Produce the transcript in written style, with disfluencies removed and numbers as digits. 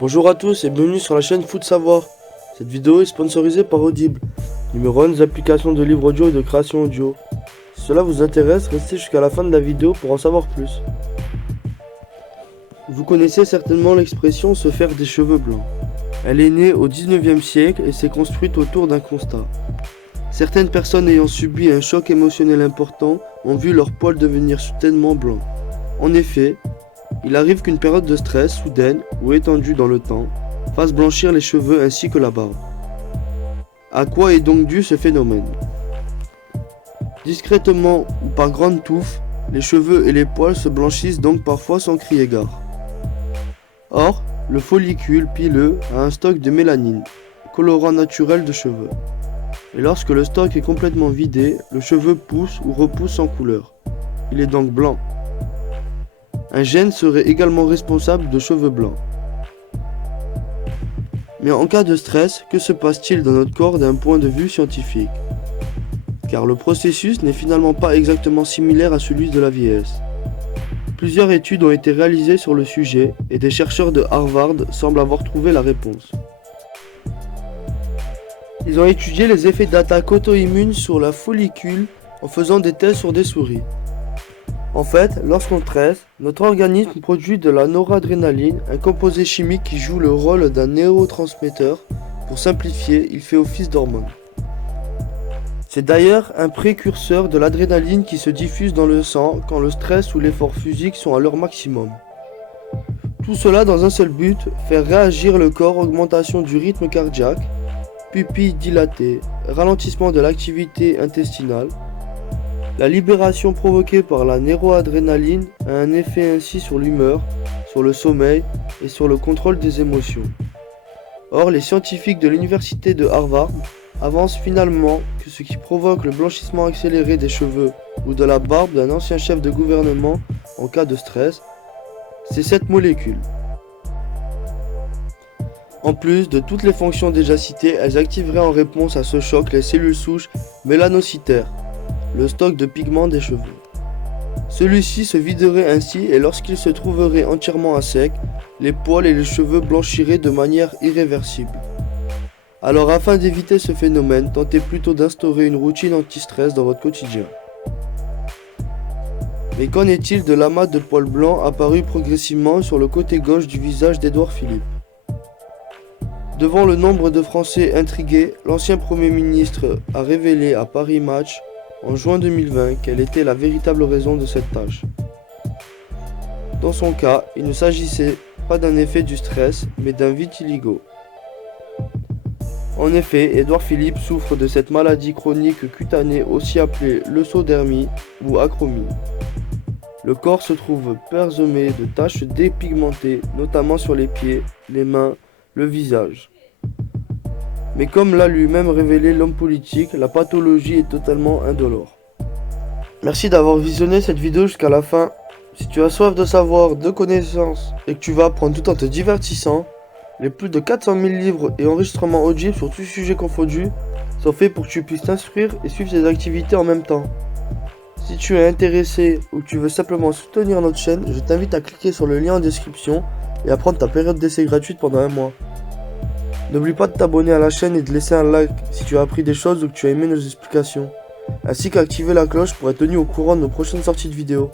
Bonjour à tous et bienvenue sur la chaîne Foot Savoir. Cette vidéo est sponsorisée par Audible, numéro 1 des applications de livres audio et de création audio. Si cela vous intéresse, restez jusqu'à la fin de la vidéo pour en savoir plus. Vous connaissez certainement l'expression se faire des cheveux blancs. Elle est née au 19e siècle et s'est construite autour d'un constat. Certaines personnes ayant subi un choc émotionnel important ont vu leurs poils devenir soudainement blancs. En effet, il arrive qu'une période de stress soudaine ou étendue dans le temps fasse blanchir les cheveux ainsi que la barbe. À quoi est donc dû ce phénomène? Discrètement ou par grandes touffes, les cheveux et les poils se blanchissent donc parfois sans crier gare. Or, le follicule pileux a un stock de mélanine, colorant naturel de cheveux. Et lorsque le stock est complètement vidé, le cheveu pousse ou repousse sans couleur. Il est donc blanc. Un gène serait également responsable de cheveux blancs. Mais en cas de stress, que se passe-t-il dans notre corps d'un point de vue scientifique? Car le processus n'est finalement pas exactement similaire à celui de la vieillesse. Plusieurs études ont été réalisées sur le sujet et des chercheurs de Harvard semblent avoir trouvé la réponse. Ils ont étudié les effets d'attaque auto-immune sur la follicule en faisant des tests sur des souris. En fait, lorsqu'on stresse, notre organisme produit de la noradrénaline, un composé chimique qui joue le rôle d'un neurotransmetteur. Pour simplifier, il fait office d'hormone. C'est d'ailleurs un précurseur de l'adrénaline qui se diffuse dans le sang quand le stress ou l'effort physique sont à leur maximum. Tout cela dans un seul but, faire réagir le corps, augmentation du rythme cardiaque, pupilles dilatées, ralentissement de l'activité intestinale. La libération provoquée par la neuroadrénaline a un effet ainsi sur l'humeur, sur le sommeil et sur le contrôle des émotions. Or, les scientifiques de l'université de Harvard avancent finalement que ce qui provoque le blanchissement accéléré des cheveux ou de la barbe d'un ancien chef de gouvernement en cas de stress, c'est cette molécule. En plus de toutes les fonctions déjà citées, elles activeraient en réponse à ce choc les cellules souches mélanocytaires, le stock de pigments des cheveux. Celui-ci se viderait ainsi et lorsqu'il se trouverait entièrement à sec, les poils et les cheveux blanchiraient de manière irréversible. Alors afin d'éviter ce phénomène, tentez plutôt d'instaurer une routine anti-stress dans votre quotidien. Mais qu'en est-il de l'amas de poils blancs apparu progressivement sur le côté gauche du visage d'Édouard Philippe? Devant le nombre de Français intrigués, l'ancien Premier ministre a révélé à Paris Match en juin 2020 quelle était la véritable raison de cette tâche. Dans son cas, il ne s'agissait pas d'un effet du stress, mais d'un vitiligo. En effet, Édouard Philippe souffre de cette maladie chronique cutanée aussi appelée leucodermie ou achromie. Le corps se trouve parsemé de taches dépigmentées, notamment sur les pieds, les mains, le visage. Mais comme l'a lui-même révélé l'homme politique, la pathologie est totalement indolore. Merci d'avoir visionné cette vidéo jusqu'à la fin. Si tu as soif de savoir, de connaissances et que tu vas apprendre tout en te divertissant, les plus de 400 000 livres et enregistrements audibles sur tous sujets confondus sont faits pour que tu puisses t'instruire et suivre tes activités en même temps. Si tu es intéressé ou que tu veux simplement soutenir notre chaîne, je t'invite à cliquer sur le lien en description et à prendre ta période d'essai gratuite pendant un mois. N'oublie pas de t'abonner à la chaîne et de laisser un like si tu as appris des choses ou que tu as aimé nos explications, ainsi qu'activer la cloche pour être tenu au courant de nos prochaines sorties de vidéos.